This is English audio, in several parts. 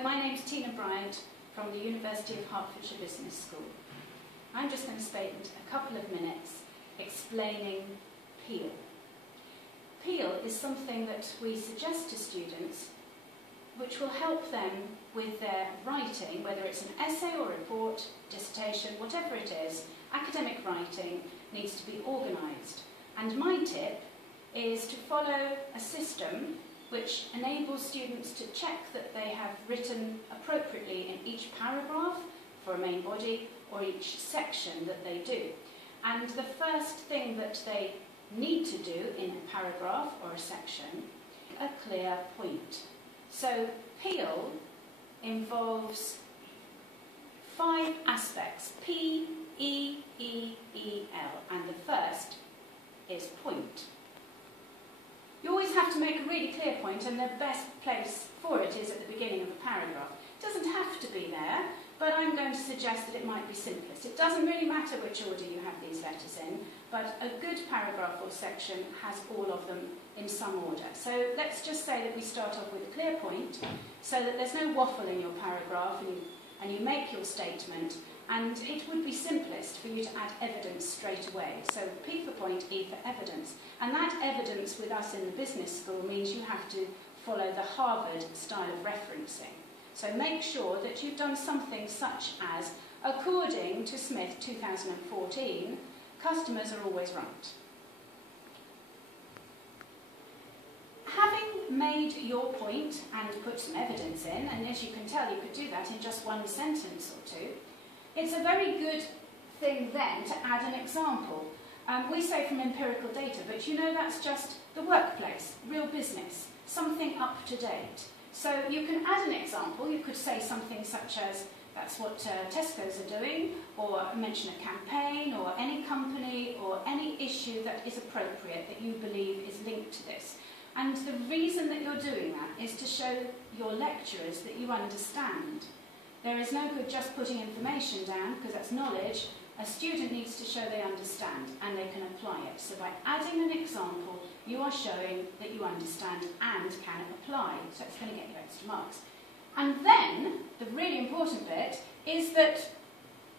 Hello, my name's Tina Bryant from the University of Hertfordshire Business School. I'm just going to spend a couple of minutes explaining PEEL. PEEL is something that we suggest to students which will help them with their writing, whether it's an essay or report, dissertation, whatever it is. Academic writing needs to be organised. And my tip is to follow a system which enables students to check that they have written appropriately in each paragraph for a main body or each section that they do. And the first thing that they need to do in a paragraph or a section, a clear point. So PEEL involves 5 aspects, P-E-E-E-L, and the first is point. You always have to make a really clear point, and the best place for it is at the beginning of a paragraph. It doesn't have to be there, but I'm going to suggest that it might be simplest. It doesn't really matter which order you have these letters in, but a good paragraph or section has all of them in some order. So let's just say that we start off with a clear point, so that there's no waffle in your paragraph, and you make your statement, and it would be simplest for you to add evidence straight away. So P for point, E for evidence. And that evidence with us in the business school means you have to follow the Harvard style of referencing. So make sure that you've done something such as, according to Smith 2014, customers are always right. Having made your point and put some evidence in, and as you can tell you could do that in just one sentence or two, it's a very good thing then to add an example. We say from empirical data, but you know that's just the workplace, real business, something up to date. So you can add an example. You could say something such as, that's what Tesco's are doing, or mention a campaign, or any company, or any issue that is appropriate that you believe is linked to this. And the reason that you're doing that is to show your lecturers that you understand. There is no good just putting information down, because that's knowledge. A student needs to show they understand and they can apply it. So by adding an example, you are showing that you understand and can apply. So it's going to get you extra marks. And then, the really important bit is that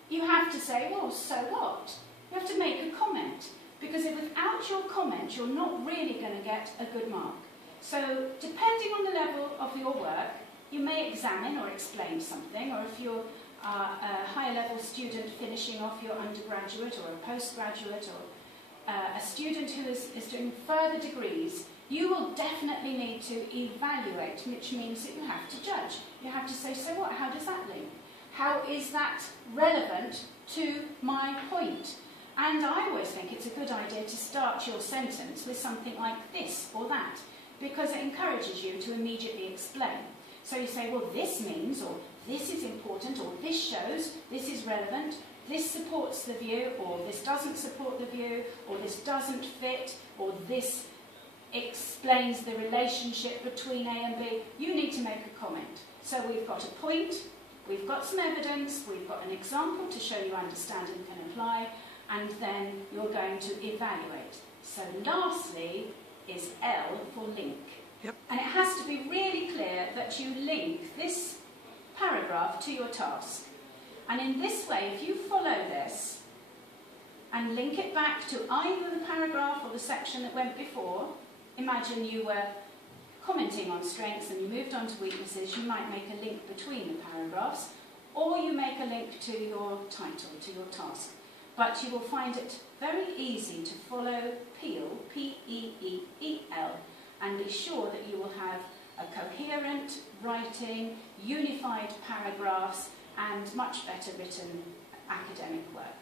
you have to say, well, so what? You have to make a comment. Because if without your comment, you're not really going to get a good mark. So depending on the level of your work, you may examine or explain something, or if you're a higher level student finishing off your undergraduate or a postgraduate, or a student who is doing further degrees, you will definitely need to evaluate, which means that you have to judge. You have to say, so what, how does that link? How is that relevant to my point? And I always think it's a good idea to start your sentence with something like this or that, because it encourages you to immediately explain. So you say, well, this means, or this is important, or this shows, this is relevant, this supports the view, or this doesn't support the view, or this doesn't fit, or this explains the relationship between A and B. You need to make a comment. So we've got a point, we've got some evidence, we've got an example to show you understand and can apply, and then you're going to evaluate. So lastly is L for link. Yep. And it has to be really clear that you link this paragraph to your task. And in this way, if you follow this and link it back to either the paragraph or the section that went before, imagine you were commenting on strengths and you moved on to weaknesses, you might make a link between the paragraphs, or you make a link to your title, to your task. But you will find it very easy to follow PEEL, P-E-E-E-L, and be sure that you will have a coherent writing, unified paragraphs, and much better written academic work.